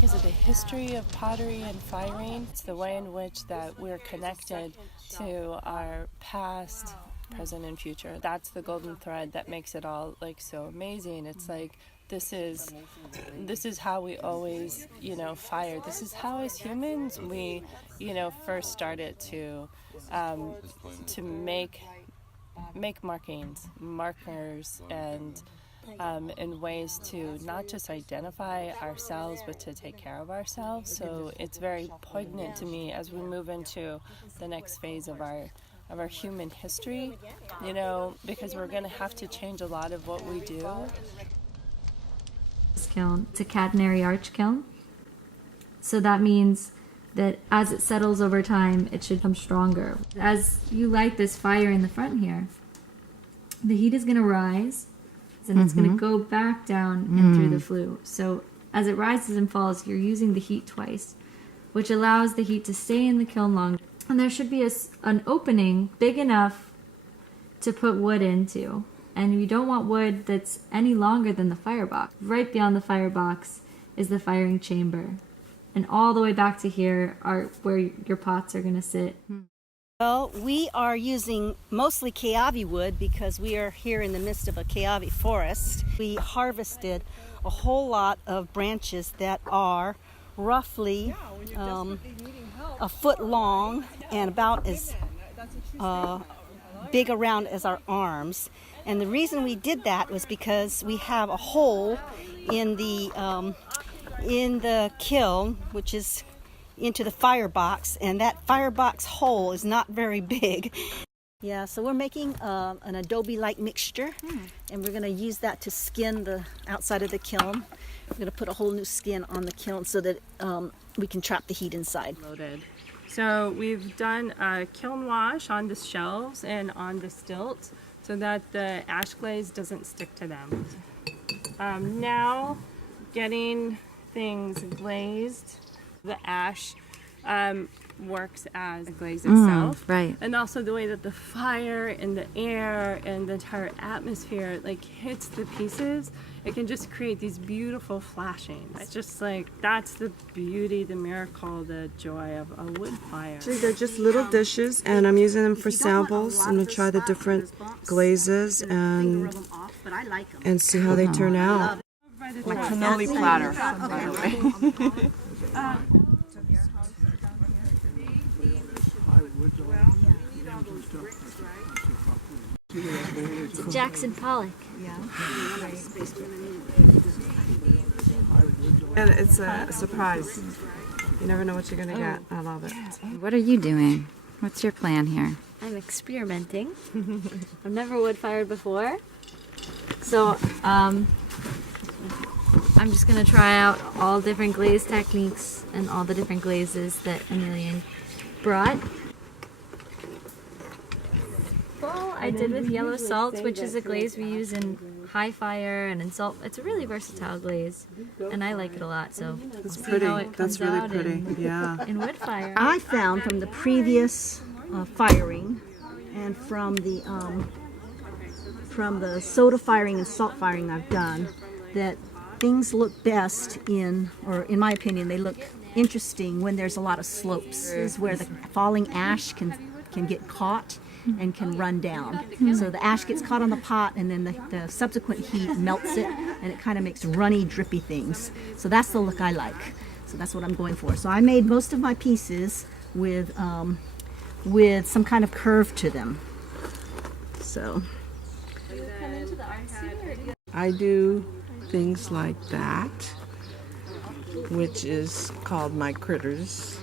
Because of the history of pottery and firing, it's the way in which that we're connected to our past, present, and future. That's the golden thread that makes it all like so amazing. It's like this is how we always, fire. This is how as humans we, first started to make markers and ways to not just identify ourselves but to take care of ourselves. So it's very poignant to me as we move into the next phase of our human history, because we're going to have to change a lot of what we do. This kiln, it's a catenary arch kiln. So that means that as it settles over time, it should become stronger. As you light this fire in the front here, the heat is going to rise, and it's going to go back down and through the flue. So as it rises and falls, you're using the heat twice, which allows the heat to stay in the kiln longer. And there should be an opening big enough to put wood into. And you don't want wood that's any longer than the firebox. Right beyond the firebox is the firing chamber. And all the way back to here are where your pots are going to sit. Well, we are using mostly keawe wood because we are here in the midst of a keawe forest. We harvested a whole lot of branches that are roughly a foot long and about as big around as our arms. And the reason we did that was because we have a hole in the kiln, which is into the firebox, and that firebox hole is not very big. Yeah, so we're making an adobe-like mixture, and we're going to use that to skin the outside of the kiln. We're going to put a whole new skin on the kiln so that we can trap the heat inside. Loaded. So we've done a kiln wash on the shelves and on the stilts so that the ash glaze doesn't stick to them. Now getting things glazed, the ash works as a glaze itself. Right. And also the way that the fire and the air and the entire atmosphere hits the pieces, it can just create these beautiful flashings. It's just that's the beauty, the miracle, the joy of a wood fire. Actually, they're just little dishes, and I'm using them for samples. I'm going to try the different glazes and see how they turn out. My cannoli platter, by the way. It's a Jackson Pollock. And it's a surprise. You never know what you're going to get. I love it. What are you doing? What's your plan here? I'm experimenting. I've never wood fired before. So I'm just going to try out all different glaze techniques and all the different glazes that Amelia brought. Well, I did with yellow salt, which is a glaze we use in high fire and in salt. It's a really versatile glaze, and I like it a lot. So That's see pretty. how it comes That's really out pretty. Yeah. in wood fire. I found from the previous firing and from the soda firing and salt firing I've done that things look best in my opinion, they look interesting when there's a lot of slopes. This is where the falling ash can get caught and can run down. So the ash gets caught on the pot, and then the subsequent heat melts it, and it kind of makes runny, drippy things. So that's the look I like. So that's what I'm going for. So I made most of my pieces with some kind of curve to them. So I do things like that, which is called my critters.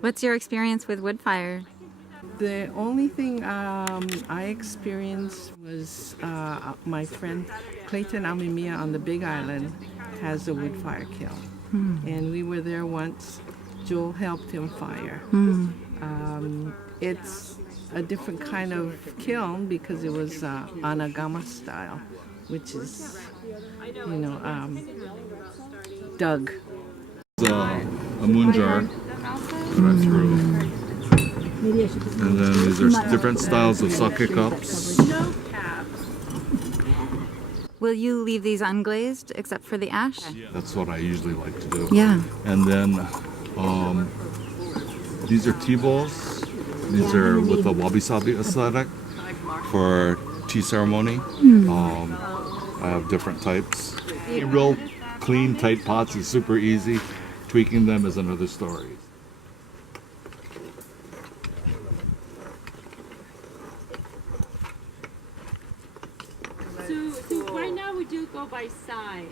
What's your experience with wood fire? The only thing I experienced was my friend Clayton Amimia on the Big Island has a wood fire kiln. And we were there once. Joel helped him fire. It's a different kind of kiln because it was anagama style, which is, dug. It's a moon jar that I threw. And then these are different styles of sake cups. Will you leave these unglazed except for the ash? That's what I usually like to do. Yeah. And then these are tea bowls. These are with a wabi-sabi aesthetic for tea ceremony. I have different types. Real clean, tight pots is super easy. Tweaking them is another story. So right now we do go by size.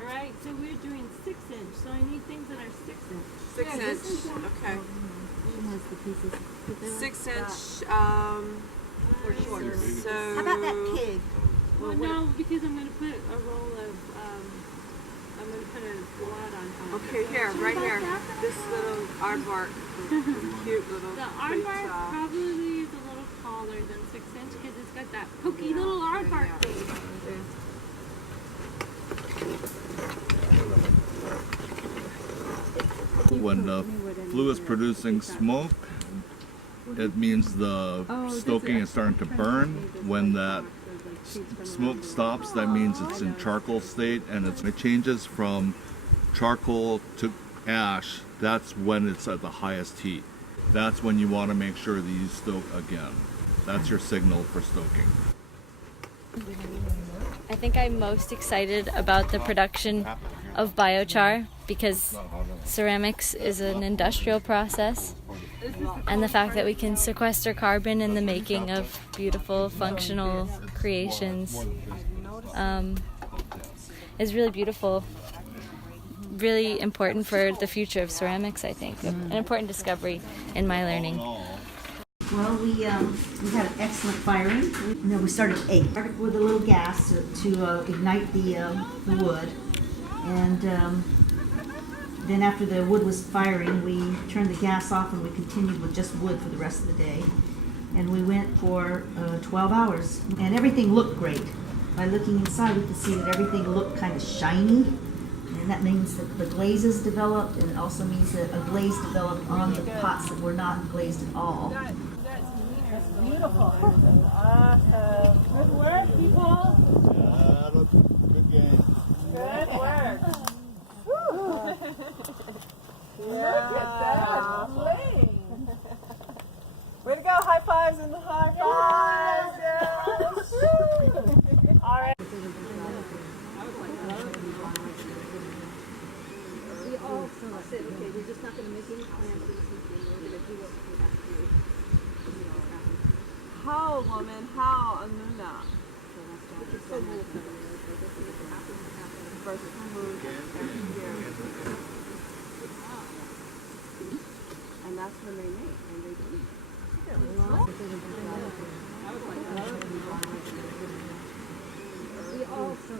All right, so we're doing 6 inch. So I need things that are 6 inch. 6 inch. Okay. 6 inch. Or shorter. So. How about that pig? Well, no, because I'm going to put a roll of, I'm going to put a wad on top. Okay, here, right here. This little aardvark. Cute little. The aardvark probably is a little taller than 6 inch because it's got that pokey little aardvark thing. When the flue is producing smoke, it means the stoking is starting to burn. When that smoke stops, that means it's in charcoal state, and it changes from charcoal to ash. That's when it's at the highest heat. That's when you want to make sure that you stoke again. That's your signal for stoking. I think I'm most excited about the production of biochar because ceramics is an industrial process, and the fact that we can sequester carbon in the making of beautiful, functional creations is really beautiful, really important for the future of ceramics, I think. An important discovery in my learning. Well, we had an excellent firing. We started at 8. Started with a little gas to ignite the wood, and then after the wood was firing, we turned the gas off and we continued with just wood for the rest of the day. And we went for 12 hours, and everything looked great. By looking inside, we could see that everything looked kind of shiny, and that means that the glazes developed, and it also means that a glaze developed on the pots that were not glazed at all. Beautiful. Awesome. Good work, people. Good game. Good work. Look at that fling. Way to go. High fives and high fives. Yes. All right. How, woman, how, Anuna? And that's when they make, and they do.